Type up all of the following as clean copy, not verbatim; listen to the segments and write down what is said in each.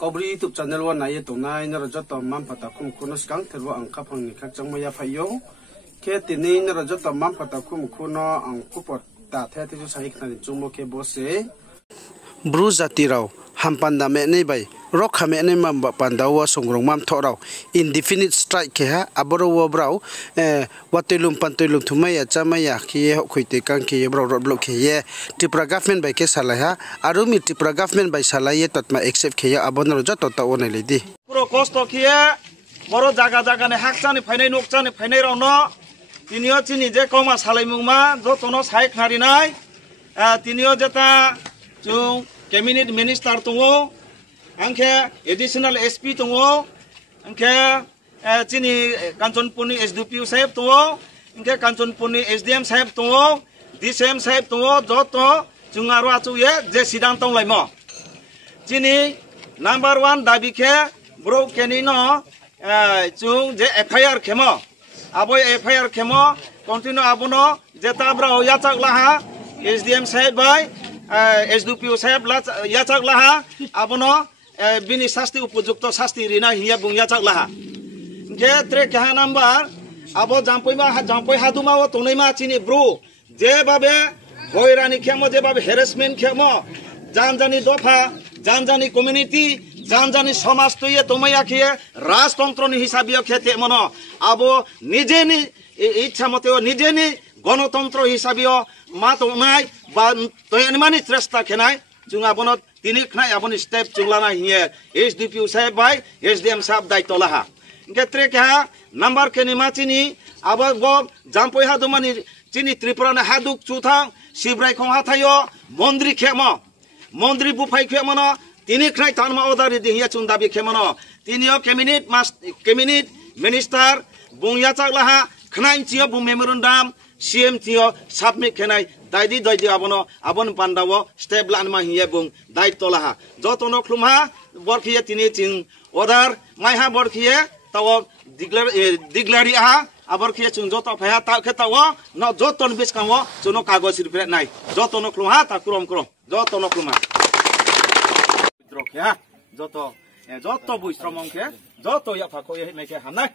Kobri YouTube channel wa nai to nai na raja to mam pata kum kuno skang terwa ang kapang ni kak chang maya phayo ke tini na raja to mam pata kum kuno ang kupot ta the te sai khani chumo ke bose bru jati raw hampanda me nei bai rok khame nei mam pandawa songrong mam thorau indefinite strike ke ha aboro wo brau watelum pantolum thumaya chamaya ke khoite kang ke brau rot blok ke ye Tripura government bai ke salaya arumi Tripura government bai salaye tatma accept ke ya abonro jato ta onai ledi puro kosto ke boro jaga jaga ne hakchani phainai nokchani phainai rauno tinio chini je koma salaimuma jotono sai kharinai tinio jeta chung cabinet minister tungo angke additional SP tungo angke chini Kanchanpuni SDPU sahib tungo angke Kanchanpuni SDM sahib tungo DCM sahib tungo joto chungaro achu ye je sidang tong laimo chini number 1 dabi ke bro kenino chung je FIR khemo abo FIR khemo continue abono jeta bro yachak laha SDM sahib bai SDPU sahib yachak laha abono bini sasti upojukto sasti rina hiya bung yachak laha ge tre kaha number abo jampoi haduma o tonaima chini bro je babe hoirani khemo je babe harassment khemo janjani dofa janjani community janjani समाज तो ये तुम्हें आखिए राजतंत्र नि हिसाबियो खेते मनो आबो निजे नि इच्छा मते निजे नि गणतंत्र हिसाबियो मा तो माय बा तो एनमानि त्रेस्ता खेनाय जुंगा बनो तिनि खनाय आबोनि स्टेप जुंगलाना हिए एसडीपीयू साहेब बाय एसडीएम साहब दायित्व लाहा इनके के नंबर के निमाचिनी आबो गो जामपय हादुमानि चिनि त्रिपुरा ना हादुक चुथा सिब्राय खं हाथायो मन्दिर खेमो मन्दिर बुफाय खेमनो तिनि खनाय तानमा ओदारि दिहिया चुंदाबि खेमनो तिनियो कैबिनेट मिनिस्टर बुंया चागलाहा खनाय चियो बु memorandum CM tiyo submit kenai daidi abono abon pandawo step lanma hiye bung daitto laha jotono klumha borkhiye tini ching order maiha borkhiye tawo diglari aha aborkhiye chung joto phaya ta khetawo no joton biskamo chuno kagos ripre nai jotono klumha ta krom jotono klumha drokya joto buistromongke joto ya phako ye meke hamnai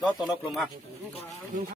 jotono klumha